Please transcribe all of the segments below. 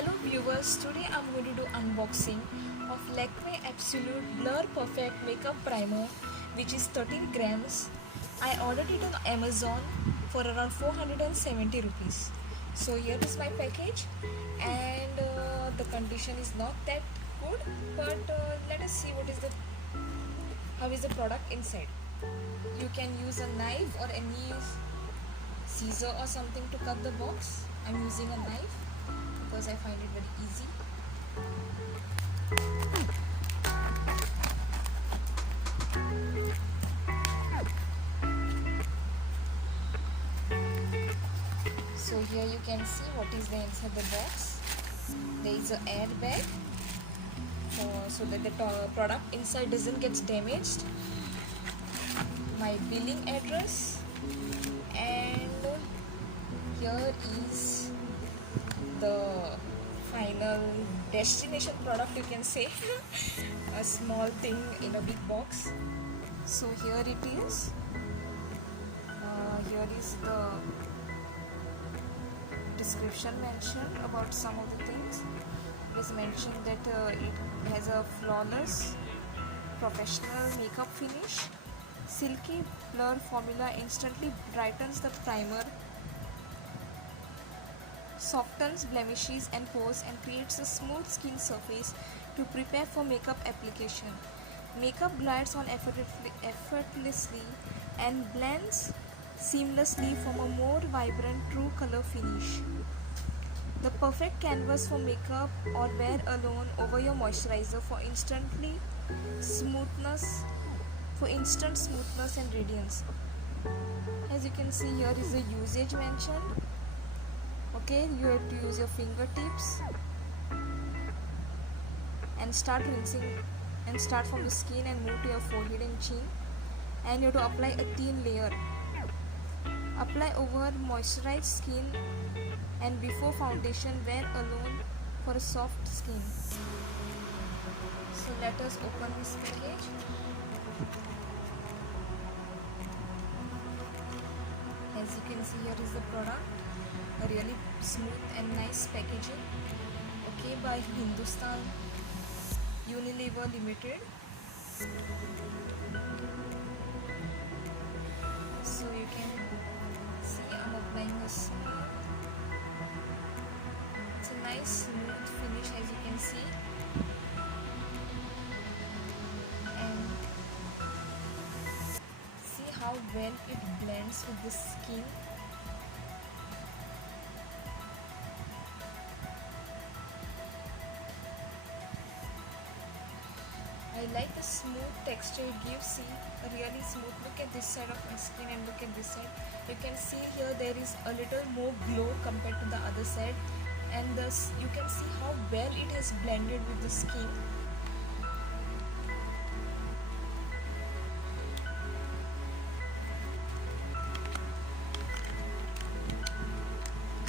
Hello viewers, today I'm going to do unboxing of Lakme Absolute Blur Perfect Makeup Primer, which is 13 grams. I ordered it on Amazon for around 470 rupees. So here is my package, and the condition is not that good, but let us see how is the product inside. You can use a knife or any scissor or something to cut the box. I'm using a knife because I find it very easy. So here you can see what is the inside the box. There is an air bag so that the product inside doesn't get damaged. My billing address, and here is the final destination product, you can say. A small thing in a big box. So here it is. Here is the description mentioned about some of the things. It is mentioned that it has a flawless professional makeup finish. Silky blur formula instantly brightens the primer, softens blemishes and pores, and creates a smooth skin surface to prepare for makeup application. Makeup glides on effortlessly and blends seamlessly from a more vibrant true color finish. The perfect canvas for makeup or wear alone over your moisturizer for instant smoothness and radiance. As you can see, here is the usage mentioned. Okay, you have to use your fingertips and start rinsing, and start from the skin and move to your forehead and chin, and you have to apply a thin layer. Apply over moisturized skin and before foundation, wear alone for a soft skin. So let us open this package. As you can see, here is the product. A really smooth and nice packaging. Okay, by Hindustan Unilever Limited. So you can see I'm applying a smooth. It's a nice smooth finish, as you can see. And see how well it blends with the skin. I like the smooth texture it gives. See, a really smooth. Look at this side of my skin and look at this side. You can see here there is a little more glow compared to the other side, and thus you can see how well it has blended with the skin.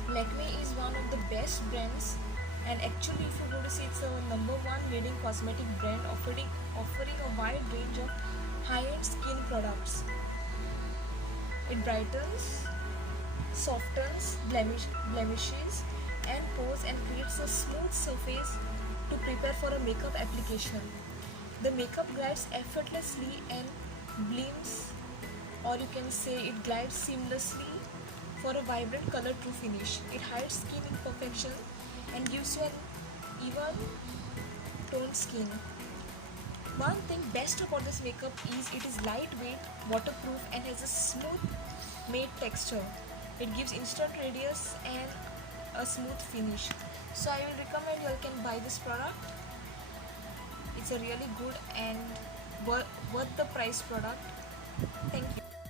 Lakme is one of the best brands, and actually if you go to see, it's a #1 leading cosmetic brand offering a wide range of high-end skin products. It brightens, softens blemishes and pores, and creates a smooth surface to prepare for a makeup application. The makeup glides effortlessly and blends, or you can say it glides seamlessly for a vibrant color true finish. It hides skin imperfection and gives you an even toned skin. One thing best about this makeup is it is lightweight, waterproof, and has a smooth matte texture. It gives instant radiance and a smooth finish. So I will recommend you all can buy this product. It's a really good and worth the price product. Thank you.